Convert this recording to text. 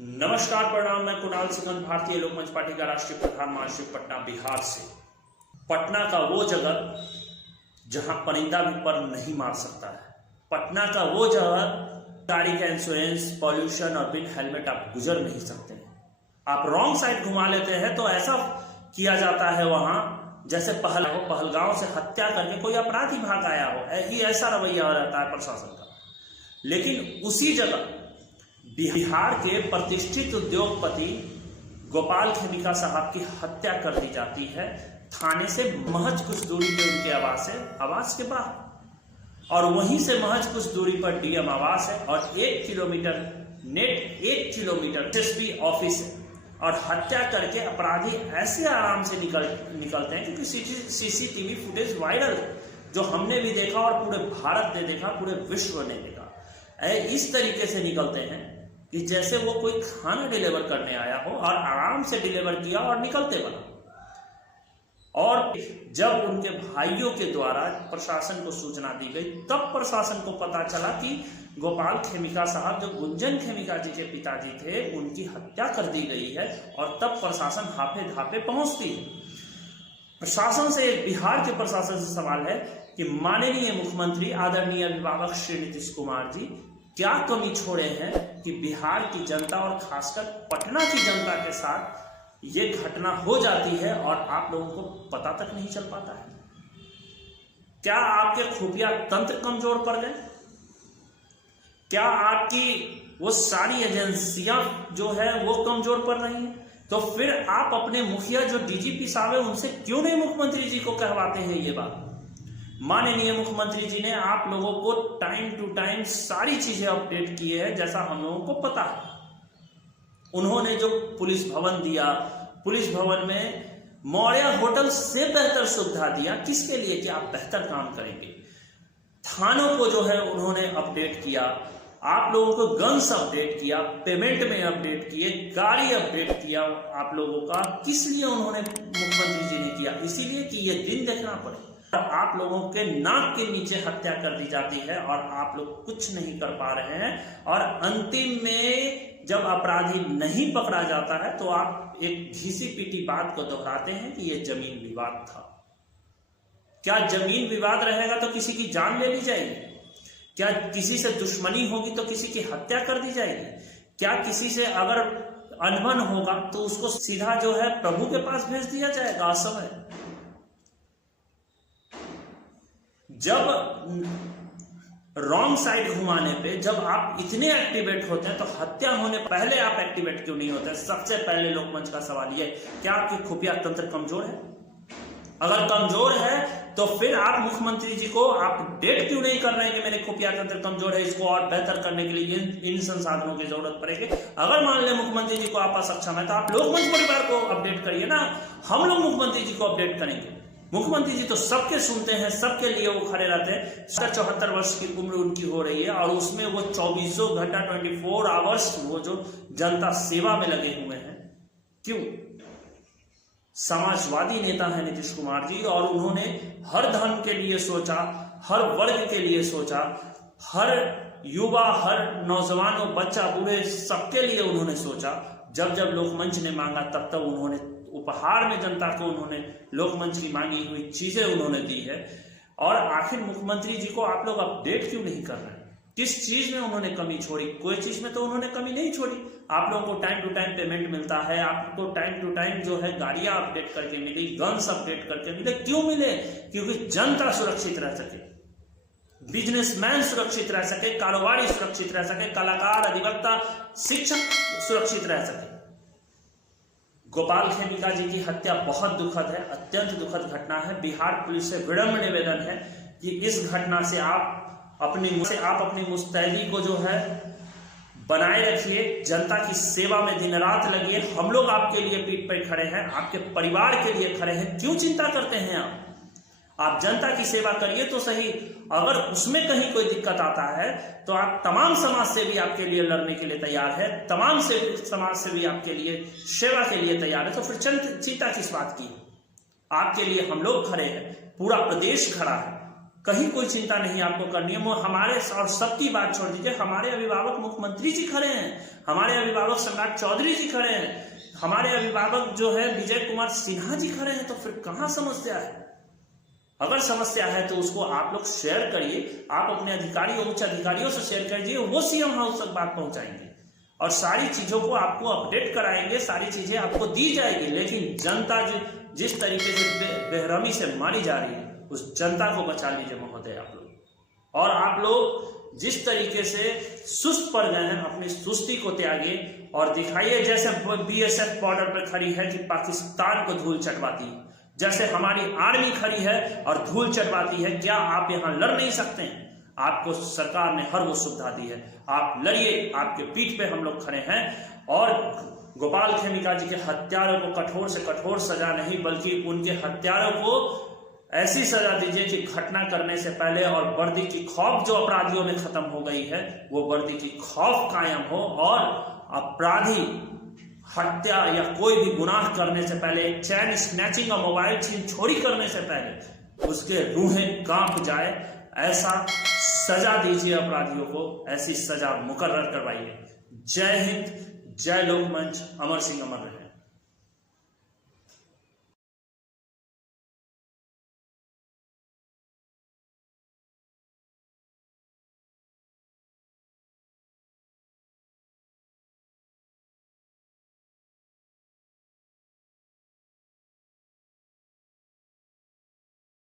नमस्कार, प्रणाम। मैं कुणाल सिकंद, भारतीय लोकमंच पार्टी का राष्ट्रीय प्रधान, महाराष्ट्र पटना बिहार से। पटना का वो जगह जहां परिंदा भी पर नहीं मार सकता है। पटना का वो जगह गाड़ी का इंश्योरेंस, पॉल्यूशन और बिन हेलमेट आप गुजर नहीं सकते हैं। आप रॉन्ग साइड घुमा लेते हैं तो ऐसा किया जाता है वहां जैसे पहलगांव से हत्या करके कोई अपराधी भाग आया हो। ऐसा रवैया रहता है प्रशासन का। लेकिन उसी जगह बिहार के प्रतिष्ठित उद्योगपति गोपाल खेमिका साहब की हत्या कर दी जाती है, थाने से महज कुछ दूरी पे उनके आवास के बाहर। और वहीं से महज कुछ दूरी पर डीएम आवास है और 1 किलोमीटर एसपी ऑफिस है। और हत्या करके अपराधी ऐसे आराम से निकलते हैं क्योंकि सीसीटीवी फुटेज वायरल है, जो हमने भी देखा और पूरे भारत ने देखा, पूरे विश्व ने देखा। इस तरीके से निकलते हैं कि जैसे वो कोई खाना डिलीवर करने आया हो और आराम से डिलीवर किया और निकलते बना। और जब उनके भाइयों के द्वारा प्रशासन को सूचना दी गई, तब प्रशासन को पता चला कि गोपाल खेमिका साहब, जो गुंजन खेमिका जी के पिताजी थे, उनकी हत्या कर दी गई है। और तब प्रशासन हाफे धापे पहुंचती है। प्रशासन से, बिहार के प्रशासन से सवाल है कि माननीय मुख्यमंत्री आदरणीय अभिभावक श्री नीतीश कुमार जी क्या कमी छोड़े हैं कि बिहार की जनता और खासकर पटना की जनता के साथ ये घटना हो जाती है और आप लोगों को पता तक नहीं चल पाता है। क्या आपके खुफिया तंत्र कमजोर पड़ गए? क्या आपकी वो सारी एजेंसियां जो है वो कमजोर पड़ रही हैं? तो फिर आप अपने मुखिया जो डीजीपी साहब है, उनसे क्यों नहीं मुख्यमंत्री जी को कहवाते हैं ये बात? माननीय मुख्यमंत्री जी ने आप लोगों को टाइम टू टाइम सारी चीजें अपडेट की है, जैसा हम लोगों को पता है। उन्होंने जो पुलिस भवन दिया, पुलिस भवन में मौर्य होटल से बेहतर सुविधा दिया। किसके लिए? कि आप बेहतर काम करेंगे। थानों को जो है उन्होंने अपडेट किया, आप लोगों को गन्स अपडेट किया, पेमेंट में अपडेट किए, गाड़ी अपडेट किया आप लोगों का। किस लिए उन्होंने मुख्यमंत्री जी ने किया? इसीलिए कि ये दिन देखना पड़े। आप लोगों के नाक के नीचे हत्या कर दी जाती है और आप लोग कुछ नहीं कर पा रहे हैं। और अंतिम में जब अपराधी नहीं पकड़ा जाता है तो आप एक घिसी पीटी बात को दोहराते हैं कि यह जमीन विवाद था। क्या जमीन विवाद रहेगा तो किसी की जान ले ली जाएगी? क्या किसी से दुश्मनी होगी तो किसी की हत्या कर दी जाएगी? क्या किसी से अगर अनबन होगा तो उसको सीधा जो है प्रभु के पास भेज दिया जाएगा? असमय। जब रॉन्ग साइड घुमाने पे जब आप इतने एक्टिवेट होते हैं तो हत्या होने पहले आप एक्टिवेट क्यों नहीं होते? सबसे पहले लोकमंच का सवाल यह, क्या आपकी खुफिया तंत्र कमजोर है? अगर कमजोर है तो फिर आप मुख्यमंत्री जी को आप अपडेट क्यों नहीं कर रहे हैं कि मेरे खुफिया तंत्र कमजोर है, इसको और बेहतर करने के लिए इन संसाधनों की जरूरत पड़ेगी। अगर मान लें मुख्यमंत्री जी को आप असक्षम है तो आप लोकमंच परिवार को अपडेट करिए ना। हम लोग मुख्यमंत्री जी को अपडेट करेंगे। मुख्यमंत्री जी तो सबके सुनते हैं, सबके लिए वो खड़े रहते हैं। 74 वर्ष की उम्र उनकी हो रही है और उसमें वो 24 घंटा 24 आवर्स वो जो जनता सेवा में लगे हुए हैं। क्यों? समाजवादी नेता है नीतीश कुमार जी और उन्होंने हर धर्म के लिए सोचा, हर वर्ग के लिए सोचा, हर युवा, हर नौजवानों, बच्चा, बूढ़े, सबके लिए उन्होंने सोचा। जब जब लोकमंच ने मांगा तब तब उन्होंने उपहार में जनता को उन्होंने लोकमंच की मांगी हुई चीजें उन्होंने दी है। और आखिर मुख्यमंत्री जी को आप लोग अपडेट क्यों नहीं कर रहे हैं? किस चीज में उन्होंने कमी छोड़ी? कोई चीज में तो उन्होंने कमी नहीं छोड़ी। आप लोगों को टाइम टू टाइम पेमेंट मिलता है, आपको टाइम टू टाइम जो है गाड़ियां अपडेट करके मिली, गन्स अपडेट करके मिले। क्यों मिले? क्योंकि जनता सुरक्षित रह सके, बिजनेसमैन सुरक्षित रह सके, कारोबारी सुरक्षित रह सके, कलाकार, अधिवक्ता, शिक्षक सुरक्षित रह सके। गोपाल खेमिका जी की हत्या बहुत दुखद है, अत्यंत दुखद घटना है। बिहार पुलिस से विनम्र निवेदन है कि इस घटना से आप अपनी मुस्तैदी को जो है बनाए रखिए, जनता की सेवा में दिन रात लगिए। हम लोग आपके लिए पीठ पर खड़े हैं, आपके परिवार के लिए खड़े हैं। क्यों चिंता करते हैं आप जनता की सेवा करिए तो सही। अगर उसमें कहीं कोई दिक्कत आता है तो आप तमाम समाज सेवी आपके लिए लड़ने के लिए तैयार है, तमाम समाज सेवी आपके लिए सेवा के लिए तैयार है। तो फिर चिंता किस बात की? आपके लिए हम लोग खड़े हैं, पूरा प्रदेश खड़ा है। कहीं कोई चिंता नहीं आपको करनी है। हमारे और सबकी बात छोड़ दीजिए, हमारे अभिभावक मुख्यमंत्री जी खड़े हैं, हमारे अभिभावक सम्राट चौधरी जी खड़े हैं, हमारे अभिभावक जो है विजय कुमार सिन्हा जी खड़े हैं। तो फिर कहां समस्या है? अगर समस्या है तो उसको आप लोग शेयर करिए, आप अपने अधिकारियों उच्च अधिकारियों से शेयर कीजिए, वो सीएम हाउस तक बात पहुंचाएंगे और सारी चीजों को आपको अपडेट कराएंगे, सारी चीजें आपको दी जाएगी। लेकिन जनता जिस तरीके से बेरहमी से मारी जा रही है, उस जनता को बचा लीजिए महोदय आप लोग। और आप लोग जिस तरीके से सुस्त पड़ गए हैं, अपनी सुस्ती को त्यागिए और दिखाइए जैसे बीएसएफ बॉर्डर पर खड़ी है कि पाकिस्तान को धूल चटवाती है, जैसे हमारी आर्मी खड़ी है और धूल चटवाती है। क्या आप यहां लड़ नहीं सकते हैं? आपको सरकार ने हर वो सुविधा दी है, आप लड़िए, आपके पीठ पे हम लोग खड़े हैं। और गोपाल खेमका जी के हत्यारों को कठोर से कठोर सजा नहीं, बल्कि उनके हत्यारों को ऐसी सजा दीजिए कि घटना करने से पहले और वर्दी की खौफ जो अपराधियों में खत्म हो गई है, वो वर्दी की खौफ कायम हो और अपराधी हत्या या कोई भी गुनाह करने से पहले, चैन स्नैचिंग और मोबाइल छीन छोड़ी करने से पहले उसके रूहें कांप जाए, ऐसा सजा दीजिए अपराधियों को, ऐसी सजा मुकर्रर करवाइए। जय हिंद, जय लोकमंच, अमर सिंह अमर रहे।